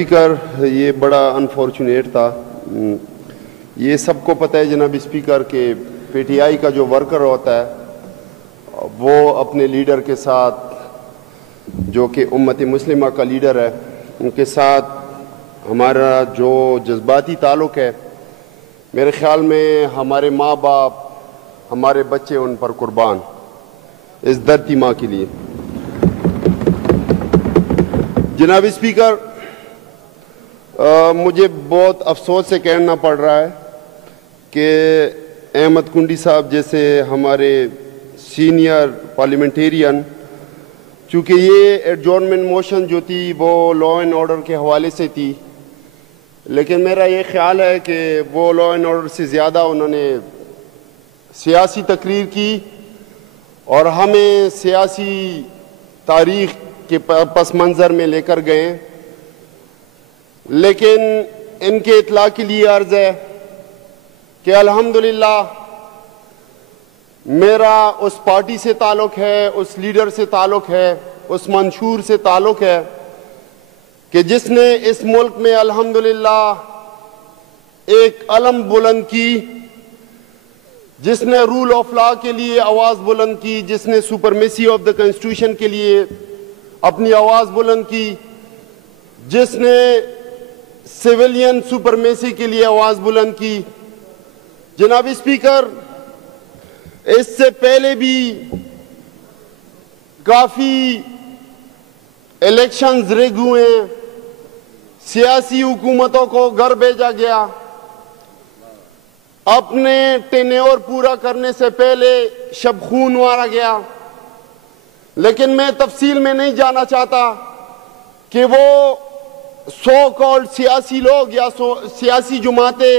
Speaker یہ بڑا unfortunate تھا. یہ سب کو پتہ ہے جناب اسپیکر کہ پی ٹی آئی کا جو ورکر ہوتا ہے وہ اپنے لیڈر کے ساتھ جو کہ امت مسلمہ کا لیڈر ہے ان کے ساتھ ہمارا جو جذباتی تعلق ہے، میرے خیال میں ہمارے ماں باپ ہمارے بچے ان پر قربان اس دھرتی ماں کے لیے. جناب اسپیکر، مجھے بہت افسوس سے کہنا پڑ رہا ہے کہ احمد کنڈی صاحب جیسے ہمارے سینئر پارلیمنٹیرین، چونکہ یہ ایڈجورنمنٹ موشن جو تھی وہ لا اینڈ آرڈر کے حوالے سے تھی، لیکن میرا یہ خیال ہے کہ وہ لا اینڈ آرڈر سے زیادہ انہوں نے سیاسی تقریر کی اور ہمیں سیاسی تاریخ کے پس منظر میں لے کر گئے. لیکن ان کے اطلاع کے لیے عرض ہے کہ الحمدللہ میرا اس پارٹی سے تعلق ہے، اس لیڈر سے تعلق ہے، اس منشور سے تعلق ہے کہ جس نے اس ملک میں الحمدللہ ایک علم بلند کی، جس نے رول آف لا کے لیے آواز بلند کی، جس نے سپرمیسی آف دا کانسٹیٹیوشن کے لیے اپنی آواز بلند کی، جس نے سیویلین سپرمیسی کے لیے آواز بلند کی. جناب اسپیکر، اس سے پہلے بھی کافی الیکشنز رگ ہوئے، سیاسی حکومتوں کو گھر بھیجا گیا، اپنے ٹینیور پورا کرنے سے پہلے شب خون مارا گیا. لیکن میں تفصیل میں نہیں جانا چاہتا کہ وہ سو کالڈ سیاسی لوگ یا سیاسی جماعتیں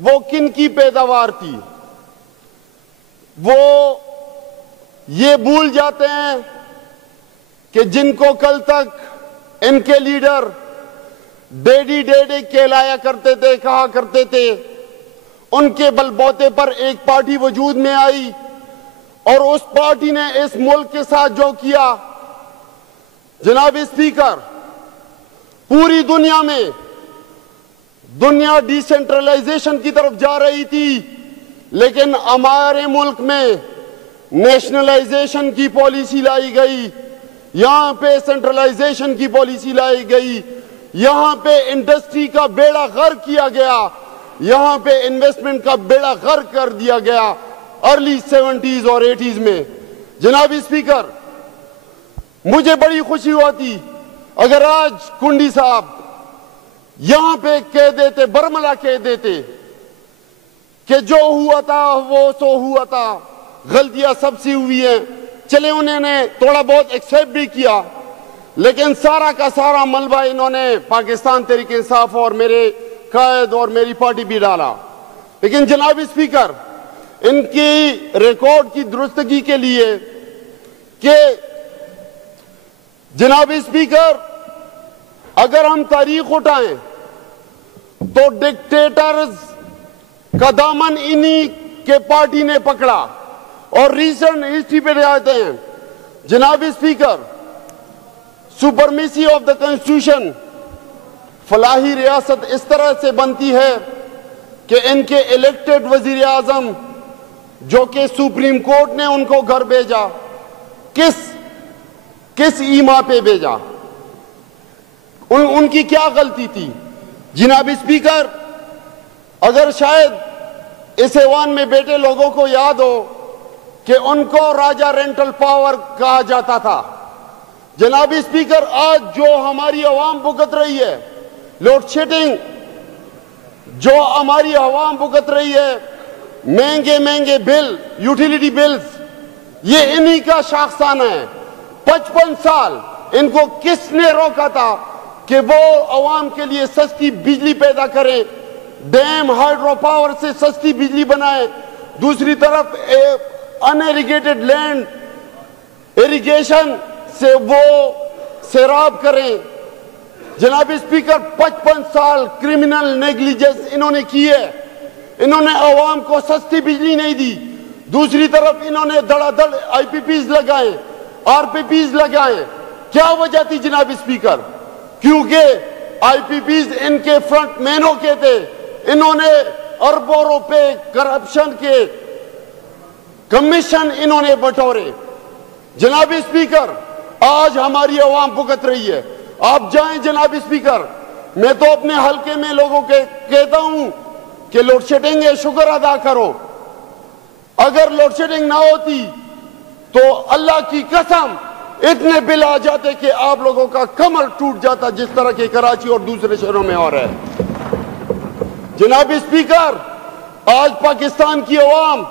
وہ کن کی پیداوار تھی. وہ یہ بھول جاتے ہیں کہ جن کو کل تک ان کے لیڈر ڈیڈی ڈیڈی کہلایا کرتے تھے، کہا کرتے تھے، ان کے بل بوتے پر ایک پارٹی وجود میں آئی اور اس پارٹی نے اس ملک کے ساتھ جو کیا. جناب اسپیکر، پوری دنیا میں دنیا ڈی سینٹرلائزیشن کی طرف جا رہی تھی، لیکن ہمارے ملک میں نیشنلائزیشن کی پالیسی لائی گئی، یہاں پہ سینٹرلائزیشن کی پالیسی لائی گئی، یہاں پہ انڈسٹری کا بیڑا غرق کیا گیا، یہاں پہ انویسٹمنٹ کا بیڑا غرق کر دیا گیا ارلی 70s اور 80s میں. جناب اسپیکر، مجھے بڑی خوشی ہوتی اگر آج کنڈی صاحب یہاں پہ کہہ دیتے، برملا کہہ دیتے کہ جو ہوا تھا وہ سو ہوا تھا، غلطیاں سب سے ہوئی ہیں. چلے انہوں نے تھوڑا بہت ایکسیپٹ بھی کیا، لیکن سارا کا سارا ملبہ انہوں نے پاکستان تحریک انصاف اور میرے قائد اور میری پارٹی بھی ڈالا. لیکن جناب اسپیکر، ان کی ریکارڈ کی درستگی کے لیے کہ جناب اسپیکر اگر ہم تاریخ اٹھائیں تو ڈکٹیٹرز کا دامن انہی کے پارٹی نے پکڑا اور ریسنٹ ہسٹری پہ جاتے ہیں. جناب speaker, supremacy of the constitution, فلاحی ریاست اس طرح سے بنتی ہے کہ ان کے الیکٹڈ وزیر اعظم جو کہ سپریم کورٹ نے ان کو گھر بھیجا، کس ایما پہ بھیجا؟ ان کی کیا غلطی تھی؟ جناب اسپیکر، اگر شاید اس ایوان میں بیٹھے لوگوں کو یاد ہو کہ ان کو راجہ رینٹل پاور کہا جاتا تھا. جناب اسپیکر، آج جو ہماری عوام بھگت رہی ہے، لوڈ شیڈنگ جو ہماری عوام بھگت رہی ہے، مہنگے بل، یوٹیلیٹی بلز، یہ انہی کا شاخسانہ ہے. 55 سال ان کو کس نے روکا تھا کہ وہ عوام کے لیے سستی بجلی پیدا کریں، ڈیم ہائیڈرو پاور سے سستی بجلی بنائیں، دوسری طرف ان ایریگیٹڈ لینڈ ایریگیشن سے وہ سیراب کریں. جناب اسپیکر، 55 سال کرمنل نیگلیجنس انہوں نے کی ہے. انہوں نے عوام کو سستی بجلی نہیں دی، دوسری طرف انہوں نے دھڑا دھڑ آئی پی پیز لگائیں، آر پی پیز لگائیں. کیا وجہ تھی جناب اسپیکر؟ کیونکہ IPPs ان کے فرنٹ مینوں کے تھے. انہوں نے اربوں روپے کرپشن کے کمیشن انہوں نے بٹورے. جناب اسپیکر آج ہماری عوام بھگت رہی ہے. آپ جائیں جناب اسپیکر, میں تو اپنے حلقے میں لوگوں کے کہتا ہوں کہ لوڈ شیڈنگ ہے, شکر ادا کرو. اگر لوڈ شیڈنگ نہ ہوتی تو اللہ کی قسم اتنے بل آ جاتے کہ آپ لوگوں کا کمر ٹوٹ جاتا, جس طرح کے کراچی اور دوسرے شہروں میں ہو رہا ہے. جناب اسپیکر آج پاکستان کی عوام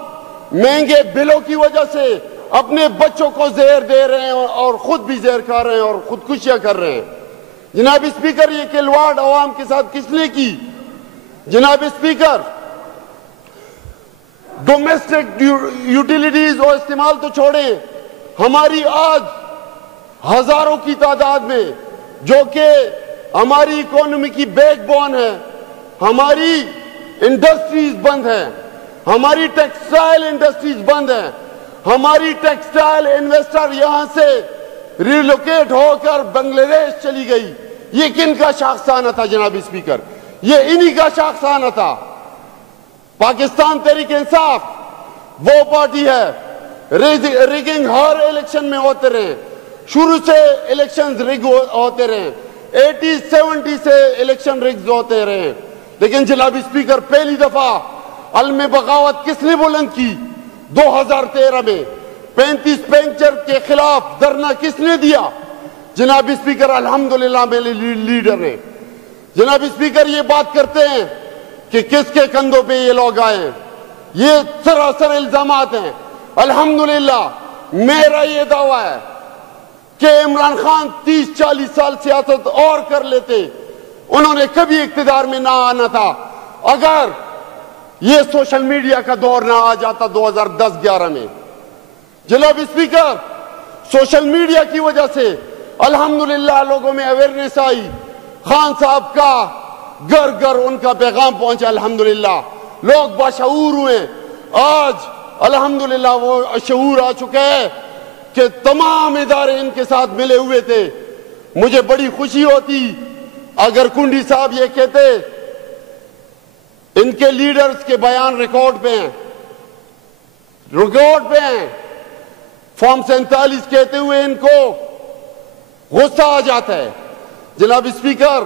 مہنگے بلوں کی وجہ سے اپنے بچوں کو زہر دے رہے ہیں اور خود بھی زہر کھا رہے ہیں اور خودکشیاں کر رہے ہیں. جناب اسپیکر یہ کھلواڑ عوام کے ساتھ کس نے کی؟ جناب اسپیکر ڈومیسٹک یوٹیلیٹیز اور استعمال تو چھوڑیں, ہماری آج ہزاروں کی تعداد میں جو کہ ہماری اکانومی کی بیک بون ہے, ہماری انڈسٹریز بند ہیں, ہماری ٹیکسٹائل انڈسٹریز بند ہیں, ہماری ٹیکسٹائل انویسٹر یہاں سے ریلوکیٹ ہو کر بنگلہ دیش چلی گئی. یہ کن کا شاخسانہ تھا جناب اسپیکر؟ یہ انہی کا شاخسانہ تھا. پاکستان تحریک انصاف وہ پارٹی ہے, ریگنگ ہر الیکشن میں ہوتے رہے, شروع سے الیکشن ریگ ہوتے رہے, 80-70 سے الیکشن ریگز ہوتے رہے. لیکن جناب اسپیکر پہلی دفعہ علم بغاوت کس نے بلند کی؟ 2013 میں 35 پینچر کے خلاف دھرنا کس نے دیا؟ جناب اسپیکر الحمدللہ میرے لیڈر نے. جناب اسپیکر یہ بات کرتے ہیں کہ کس کے کندھوں پہ یہ لوگ آئے ہیں, یہ سراسر الزامات ہیں. الحمدللہ میرا یہ دعویٰ ہے کہ عمران خان 30-40 سال سیاست اور کر لیتے, انہوں نے کبھی اقتدار میں نہ آنا تھا اگر یہ سوشل میڈیا کا دور نہ آ جاتا 2010-11 میں. جناب اسپیکر سوشل میڈیا کی وجہ سے الحمدللہ لوگوں میں اویئرنیس آئی, خان صاحب کا گھر گھر ان کا پیغام پہنچا. الحمدللہ لوگ باشعور ہوئے. آج الحمدللہ وہ شعور آ چکا ہے کہ تمام ادارے ان کے ساتھ ملے ہوئے تھے. مجھے بڑی خوشی ہوتی اگر کنڈی صاحب یہ کہتے, ان کے لیڈرز کے بیان ریکارڈ پہ ہیں, فارم 47 کہتے ہوئے ان کو غصہ آ جاتا ہے. جناب اسپیکر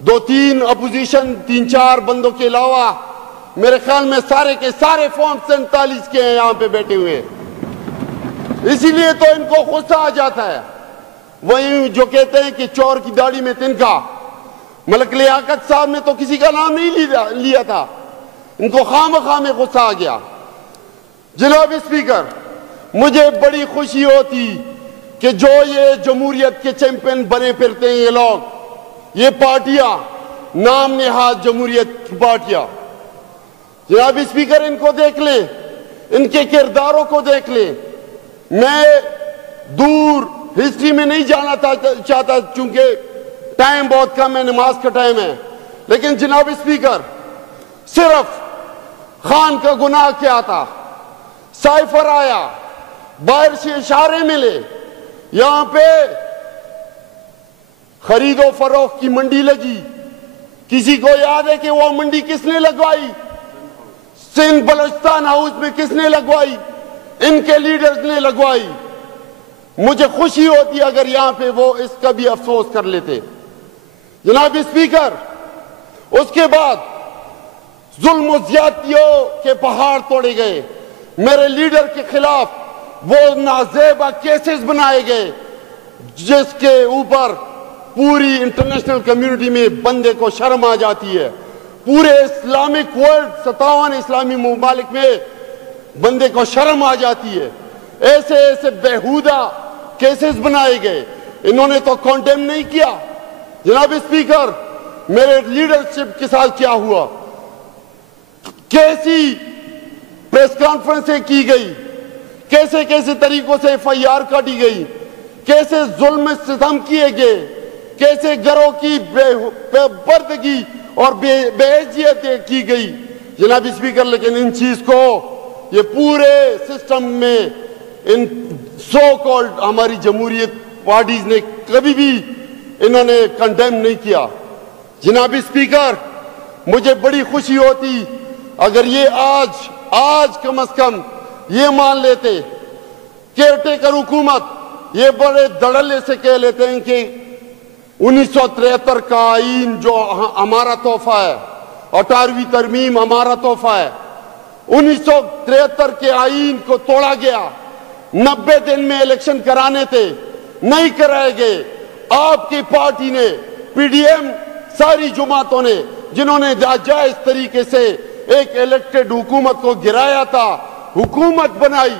2-3 اپوزیشن 3-4 بندوں کے علاوہ میرے خیال میں سارے کے سارے فارم 47 کے ہیں یہاں پہ بیٹھے ہوئے ہیں, اسی لیے تو ان کو غصہ آ جاتا ہے. وہی جو کہتے ہیں کہ چور کی داڑھی میں تنکا, ملک لیاقت صاحب نے تو کسی کا نام نہیں لیا تھا, ان کو خواہ میں غصہ آ گیا. جناب اسپیکر مجھے بڑی خوشی ہوتی کہ جو یہ جمہوریت کے چیمپئن بنے پھرتے ہیں یہ لوگ, یہ پارٹیاں نام نہاد جمہوریت کی پارٹیاں. جناب اسپیکر ان کو دیکھ لیں, ان کے کرداروں کو دیکھ لیں. میں دور ہسٹری میں نہیں جانا چاہتا چونکہ ٹائم بہت کم ہے, نماز کا ٹائم ہے. لیکن جناب اسپیکر صرف خان کا گناہ کیا تھا؟ سائفر آیا, باہر سے اشارے ملے, یہاں پہ خرید و فروخت کی منڈی لگی. کسی کو یاد ہے کہ وہ منڈی کس نے لگوائی؟ سندھ بلوچستان ہاؤس میں کس نے لگوائی؟ ان کے لیڈرز نے لگوائی. مجھے خوشی ہوتی اگر یہاں پہ وہ اس کا بھی افسوس کر لیتے. جناب اسپیکر اس کے بعد ظلم و زیادتیوں کے پہاڑ توڑے گئے. میرے لیڈر کے خلاف وہ نازیبا کیسز بنائے گئے جس کے اوپر پوری انٹرنیشنل کمیونٹی میں بندے کو شرم آ جاتی ہے. پورے اسلامک ورلڈ 57 اسلامی ممالک میں بندے کو شرم آ جاتی ہے. ایسے ایسے بیہودہ کیسز بنائے گئے, انہوں نے تو کانڈیم نہیں کیا. جناب اسپیکر میرے لیڈرشپ کے ساتھ کیا ہوا, کیسی پریس کانفرنسیں کی گئی, کیسے کیسے طریقوں سے FIR کاٹی گئی, کیسے ظلم ستم کیے گئے, کیسے گھروں کی پردگی اور بے عزت کی گئی. جناب اسپیکر لیکن ان چیز کو یہ پورے سسٹم میں ان سو کالڈ ہماری جمہوریت پارٹیز نے کبھی بھی انہوں نے کنڈیم نہیں کیا۔ جناب اسپیکر، مجھے بڑی خوشی ہوتی اگر یہ آج کم از کم یہ مان لیتے، کیئر ٹیکر حکومت یہ بڑے دڑلے سے کہہ لیتے ہیں کہ 1973 کا آئین جو ہمارا تحفہ ہے، 18ویں ترمیم ہمارا تحفہ ہے، 1973 کے آئین کو توڑا گیا، 90 دن میں الیکشن کرانے تھے، نہیں کرائے گئے۔ آپ کی پارٹی نے، پی ڈی ایم، ساری جماعتوں نے جنہوں نے ناجائز طریقے سے ایک الیکٹڈ حکومت کو گرایا تھا، حکومت بنائی،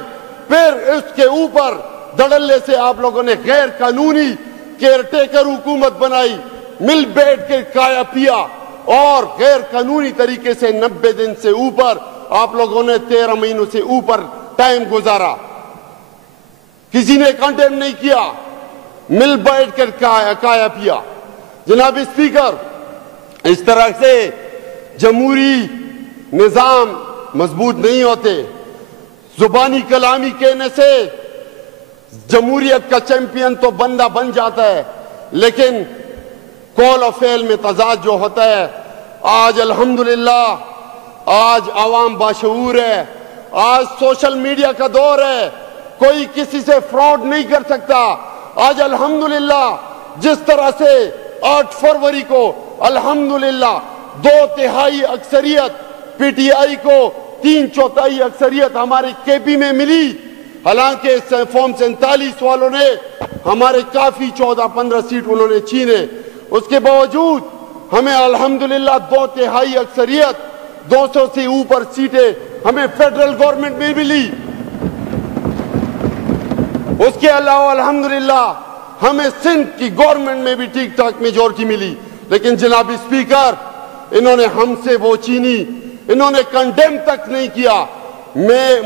پھر اس کے اوپر دڑلے سے آپ لوگوں نے غیر قانونی کیئر ٹیکر حکومت بنائی، مل بیٹھ کے کھایا پیا اور غیر قانونی طریقے سے 90 دن سے اوپر آپ لوگوں نے 13 مہینوں سے اوپر ٹائم گزارا۔ کسی نے کنڈیم نہیں کیا، مل بیٹھ کر کھایا پیا۔ جناب اسپیکر، اس طرح سے جمہوری نظام مضبوط نہیں ہوتے۔ زبانی کلامی کہنے سے جمہوریت کا چیمپئن تو بندہ بن جاتا ہے، لیکن قول و فعل میں تضاد جو ہوتا ہے۔ آج الحمدللہ آج عوام باشعور ہے، آج سوشل میڈیا کا دور ہے، کوئی کسی سے فراڈ نہیں کر سکتا۔ آج الحمدللہ جس طرح سے 8 فروری کو الحمدللہ 2/3 اکثریت پی ٹی آئی کو 3/4 اکثریت ہمارے کے پی میں ملی، حالانکہ فارم 47 والوں نے ہمارے کافی 14-15 سیٹ انہوں نے چھینے، اس کے باوجود ہمیں الحمدللہ 2/3 اکثریت 200 سے اوپر سیٹیں ہمیں فیڈرل گورنمنٹ میں ملی۔ اس کے علاوہ الحمدللہ ہمیں سندھ کی گورنمنٹ میں بھی ٹھیک ٹھاک میجورٹی ملی، لیکن جناب اسپیکر انہوں نے ہم سے وہ چھینی، انہوں نے کنڈیم تک نہیں کیا۔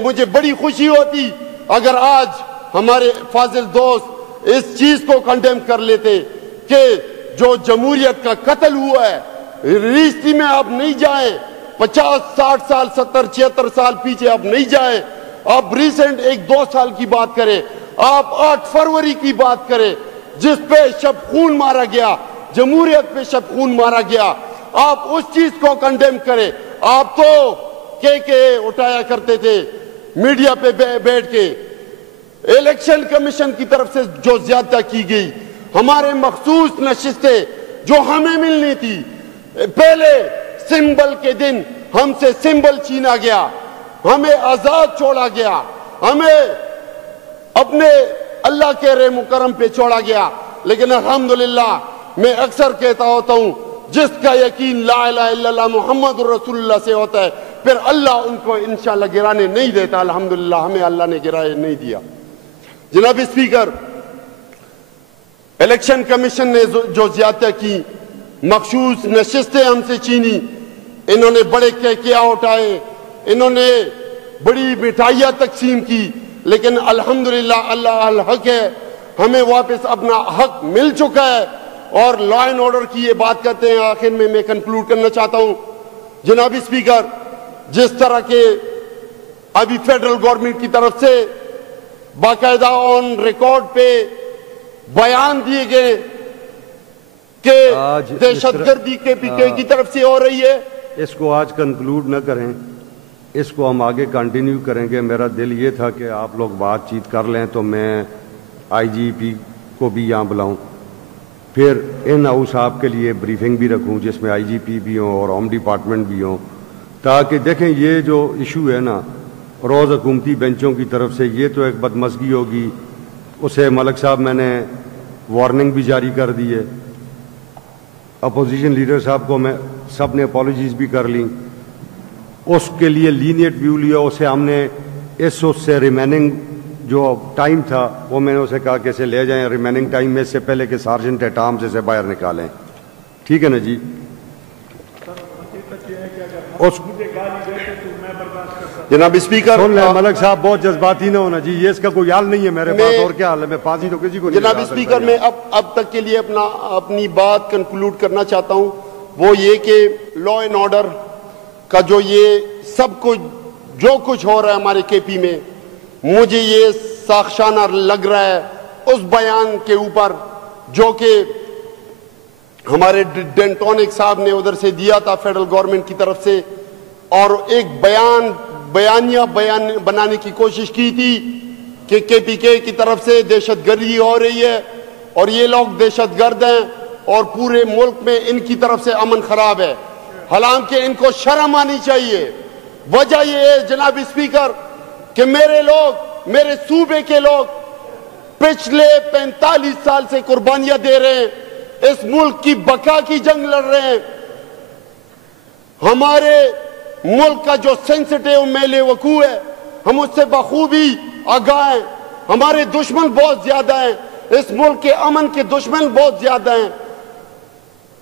مجھے بڑی خوشی ہوتی اگر آج ہمارے فاضل دوست اس چیز کو کنڈیم کر لیتے کہ جو جمہوریت کا قتل ہوا ہے، ریسٹی میں آپ نہیں جائیں، 50 60 سال 70 76 سال پیچھے آپ نہیں جائیں، آپ ریسنٹ 1-2 سال کی بات کریں، آپ 8 فروری کی بات کریں جس پہ شب خون مارا گیا، جمہوریت پہ شب خون مارا گیا، آپ اس چیز کو کنڈیم کریں۔ آپ تو کے اٹھایا کرتے تھے میڈیا پہ بیٹھ کے، الیکشن کمیشن کی طرف سے جو زیادہ کی گئی، ہمارے مخصوص نشستیں جو ہمیں ملنی تھی، پہلے سمبل کے دن ہم سے سمبل چھینا گیا، ہمیں آزاد چھوڑا گیا، ہمیں اپنے اللہ کے رحم و کرم پہ چھوڑا گیا، لیکن الحمدللہ میں اکثر کہتا ہوتا ہوں جس کا یقین لا الہ الا اللہ محمد رسول اللہ سے ہوتا ہے پھر اللہ ان کو انشاءاللہ گرانے نہیں دیتا۔ الحمدللہ ہمیں اللہ نے گرائے نہیں دیا۔ جناب اسپیکر، الیکشن کمیشن نے جو زیادہ کی، مخصوص نشستیں ہم سے چھینی، انہوں نے بڑے کیا اٹھائے، انہوں نے بڑی مٹھائیاں تقسیم کی، لیکن الحمدللہ اللہ الحق ہے، ہمیں واپس اپنا حق مل چکا ہے۔ اور لا اینڈ آرڈر کی یہ بات کرتے ہیں، آخر میں کنکلوڈ کرنا چاہتا ہوں۔ جناب اسپیکر، جس طرح کے ابھی فیڈرل گورنمنٹ کی طرف سے باقاعدہ آن ریکارڈ پہ بیان دیے گئے کہ دہشت گردی کے پی کے کی طرف سے ہو رہی ہے، اس کو آج کنکلوڈ نہ کریں، اس کو ہم آگے کنٹینیو کریں گے۔ میرا دل یہ تھا کہ آپ لوگ بات چیت کر لیں تو میں آئی جی پی کو بھی یہاں بلاؤں، پھر ان ہاؤس آپ کے لیے بریفنگ بھی رکھوں جس میں آئی جی پی بھی ہوں اور ہوم ڈپارٹمنٹ بھی ہوں، تاکہ دیکھیں یہ جو ایشو ہے نا روز حکومتی بینچوں کی طرف سے، یہ تو ایک بدمزگی ہوگی، اسے ملک صاحب میں نے وارننگ بھی جاری کر دی ہے، اپوزیشن لیڈر صاحب کو میں سب نے اپالوجیز بھی کر لیں، اس کے لیے لینیٹ ویو لیا، اسے ہم نے اس سے ریمیننگ جو ٹائم تھا وہ میں نے اسے کہا کہ اسے لے جائیں ریمیننگ ٹائم میں، سے پہلے کہ سارجنٹ ایٹ آرمز سے باہر نکالیں، ٹھیک ہے نا جی؟ جناب اسپیکر، ملک صاحب بہت جذباتی نہ ہونا جی، یہ اس کا کوئی حال نہیں ہے میرے پاس، اور کیا حال ہے؟ میں پاسی تو کسی کو نہیں۔ جناب اسپیکر، میں اب تک کے لیے اپنی بات کنکلوڈ کرنا چاہتا ہوں، وہ یہ کہ لا اینڈ آرڈر کا جو یہ سب کچھ جو کچھ ہو رہا ہے ہمارے کے پی میں، مجھے یہ ساخشانہ لگ رہا ہے اس بیان کے اوپر جو کہ ہمارے ڈینٹونک صاحب نے ادھر سے دیا تھا فیڈرل گورنمنٹ کی طرف سے، اور ایک بیانیہ بنانے کی کوشش کی تھی کہ KPK کی طرف سے دہشت گردی ہو رہی ہے اور یہ لوگ دہشت گرد ہیں اور پورے ملک میں ان کی طرف سے امن خراب ہے، حالانکہ ان کو شرم آنی چاہیے۔ وجہ یہ ہے جناب اسپیکر کہ میرے لوگ، میرے صوبے کے لوگ پچھلے 45 سال سے قربانیاں دے رہے ہیں، اس ملک کی بقا کی جنگ لڑ رہے ہیں۔ ہمارے ملک کا جو سینسٹیو میلے وقوع ہے ہم اس سے بخوبی آگاہ ہیں، ہمارے دشمن بہت زیادہ ہیں، اس ملک کے امن کے دشمن بہت زیادہ ہیں،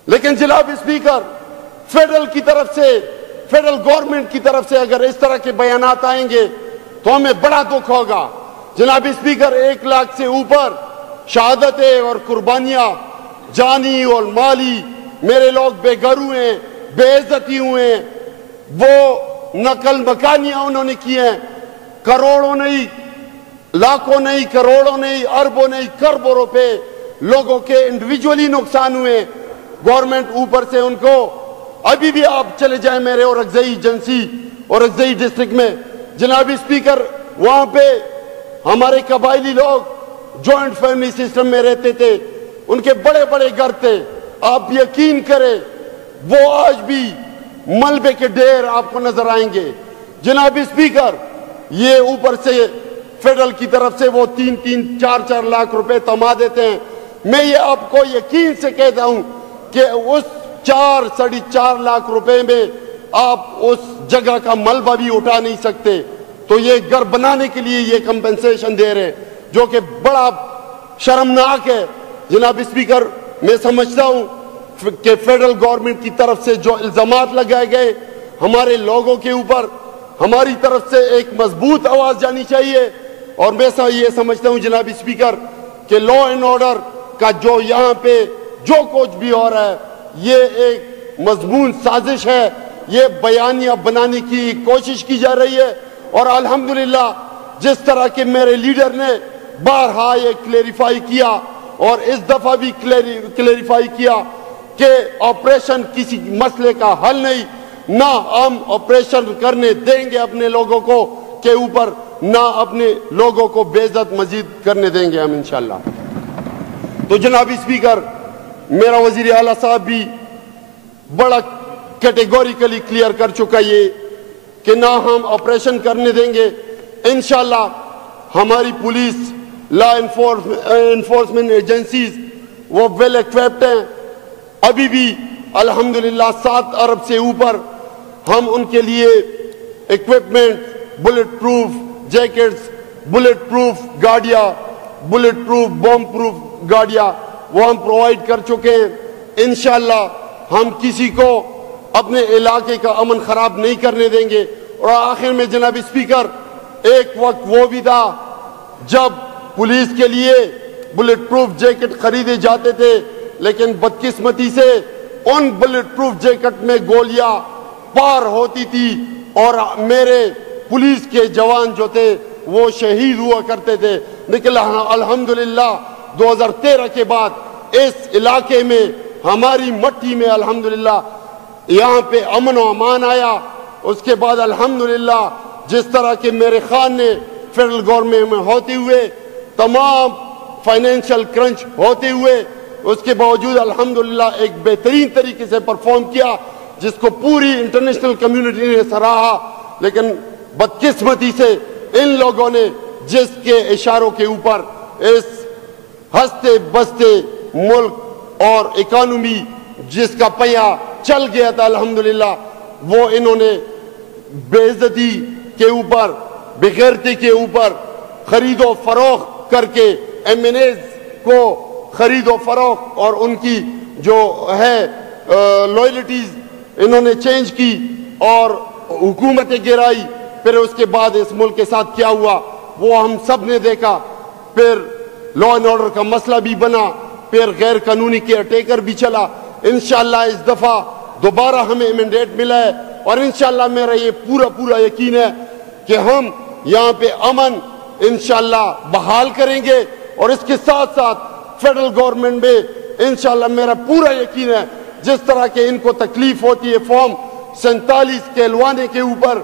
لیکن جناب اسپیکر فیڈرل کی طرف سے، فیڈرل گورنمنٹ کی طرف سے اگر اس طرح کے بیانات آئیں گے تو ہمیں بڑا دکھ ہوگا۔ جناب اسپیکر 1 لاکھ سے اوپر شہادتیں اور قربانیاں جانی اور مالی، میرے لوگ بے گھر ہوئے ہیں، بے عزتی ہوئے ہیں، وہ نقل مکانیاں انہوں نے کی ہیں، کروڑوں نہیں، لاکھوں نہیں، کروڑوں نہیں، اربوں نہیں، کروڑوں روپے لوگوں کے انڈیویجولی نقصان ہوئے، گورنمنٹ اوپر سے ان کو۔ ابھی بھی آپ چلے جائیں میرے اورکزئی ایجنسی، اورکزئی ڈسٹرکٹ میں جناب اسپیکر، وہاں پہ ہمارے قبائلی لوگ جوائنٹ فیملی سسٹم میں رہتے تھے، ان کے بڑے بڑے گھر تھے، آپ یقین کریں وہ آج بھی ملبے کے ڈھیر آپ کو نظر آئیں گے۔ جناب اسپیکر یہ اوپر سے فیڈرل کی طرف سے وہ 3-3 4-4 لاکھ روپے تما دیتے ہیں۔ میں یہ آپ کو یقین سے کہتا ہوں کہ اس 4-4.5 لاکھ روپے میں آپ اس جگہ کا ملبہ بھی اٹھا نہیں سکتے، تو یہ گھر بنانے کے لیے یہ کمپنسیشن دے رہے ہیں، جو کہ بڑا شرمناک ہے۔ جناب اسپیکر میں سمجھتا ہوں کہ فیڈرل گورنمنٹ کی طرف سے جو الزامات لگائے گئے ہمارے لوگوں کے اوپر، ہماری طرف سے ایک مضبوط آواز جانی چاہیے، اور میں یہ سمجھتا ہوں جناب اسپیکر کہ لا اینڈ آرڈر کا جو یہاں پہ جو کچھ بھی ہو رہا ہے یہ ایک مضمون سازش ہے، یہ بیانیہ بنانے کی کوشش کی جا رہی ہے، اور الحمدللہ جس طرح کے میرے لیڈر نے بارہا یہ کلیریفائی کیا اور اس دفعہ بھی کلیریفائی کیا کہ آپریشن کسی مسئلے کا حل نہیں، نہ ہم آپریشن کرنے دیں گے اپنے لوگوں کو کے اوپر، نہ اپنے لوگوں کو بے عزت مزید کرنے دیں گے ہم انشاءاللہ۔ تو جناب اسپیکر میرا وزیر اعلیٰ صاحب بھی بڑا کیٹیگوریکلی کلیئر کر چکا یہ کہ نہ ہم آپریشن کرنے دیں گے انشاءاللہ۔ ہماری پولیس، لا انفورسمنٹ ایجنسیز وہ ویل ایکویپڈ ہیں، ابھی بھی الحمدللہ 7 ارب سے اوپر ہم ان کے لیے equipment, bullet proof jackets, bullet proof گاڑیاں، بلٹ پروف بوم پروف گاڑیاں وہ ہم پرووائڈ کر چکے ہیں۔ انشاءاللہ ہم کسی کو اپنے علاقے کا امن خراب نہیں کرنے دیں گے۔ اور آخر میں جناب اسپیکر ایک وقت وہ بھی تھا جب پولیس کے لیے بلٹ پروف جیکٹ خریدے جاتے تھے، لیکن بدقسمتی سے ان بلٹ پروف جیکٹ میں گولیاں پار ہوتی تھی اور میرے پولیس کے جوان جو تھے وہ شہید ہوا کرتے تھے، لیکن الحمدللہ 2013 کے بعد اس علاقے میں ہماری مٹی میں الحمدللہ یہاں پہ امن و امان آیا۔ اس کے بعد الحمدللہ جس طرح کہ میرے خان نے فیڈرل گورنمنٹ میں ہوتے ہوئے تمام فائنینشل کرنچ ہوتے ہوئے اس کے باوجود الحمدللہ ایک بہترین طریقے سے پرفارم کیا، جس کو پوری انٹرنیشنل کمیونٹی نے سراہا، لیکن بدقسمتی سے ان لوگوں نے جس کے اشاروں کے اوپر اس ہستے بستے ملک اور اکانومی جس کا پہیا چل گیا تھا الحمدللہ، وہ انہوں نے بے عزتی کے اوپر، بغیرتی کے اوپر خرید و فروخت کر کے MNAs کو خرید و فروخت اور ان کی جو ہے لوائلٹیز انہوں نے چینج کی اور حکومتیں گرائی۔ پھر اس کے بعد اس ملک کے ساتھ کیا ہوا وہ ہم سب نے دیکھا، پھر لا اینڈ آرڈر کا مسئلہ بھی بنا، پھر غیر قانونی کیئر ٹیکر بھی چلا۔ انشاءاللہ اس دفعہ دوبارہ ہمیں مینڈیٹ ملا ہے اور انشاءاللہ میرا یہ پورا یقین ہے کہ ہم یہاں پہ امن انشاءاللہ بحال کریں گے، اور اس کے ساتھ ساتھ فیڈرل گورنمنٹ میں انشاءاللہ میرا پورا یقین ہے جس طرح کہ ان کو تکلیف ہوتی ہے فارم 47 کہلوانے کے اوپر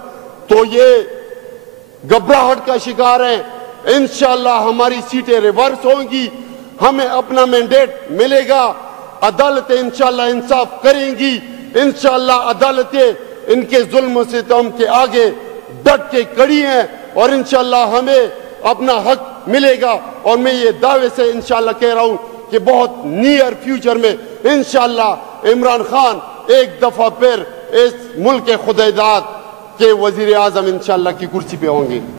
تو یہ گھبراہٹ کا شکار ہیں. انشاءاللہ ہماری سیٹیں ریورس ہوں گی, ہمیں اپنا مینڈیٹ ملے گا, عدالتیں انشاءاللہ انصاف کریں گی, انشاءاللہ عدالتیں ان کے ظلم و ستم کے آگے ڈٹ کے کڑی ہیں اور انشاءاللہ ہمیں اپنا حق ملے گا. اور میں یہ دعوے سے انشاءاللہ کہہ رہا ہوں کہ بہت نیئر فیوچر میں انشاءاللہ عمران خان ایک دفعہ پھر اس ملک خدائیداد کے وزیر اعظم انشاءاللہ کی کرسی پہ ہوں گے.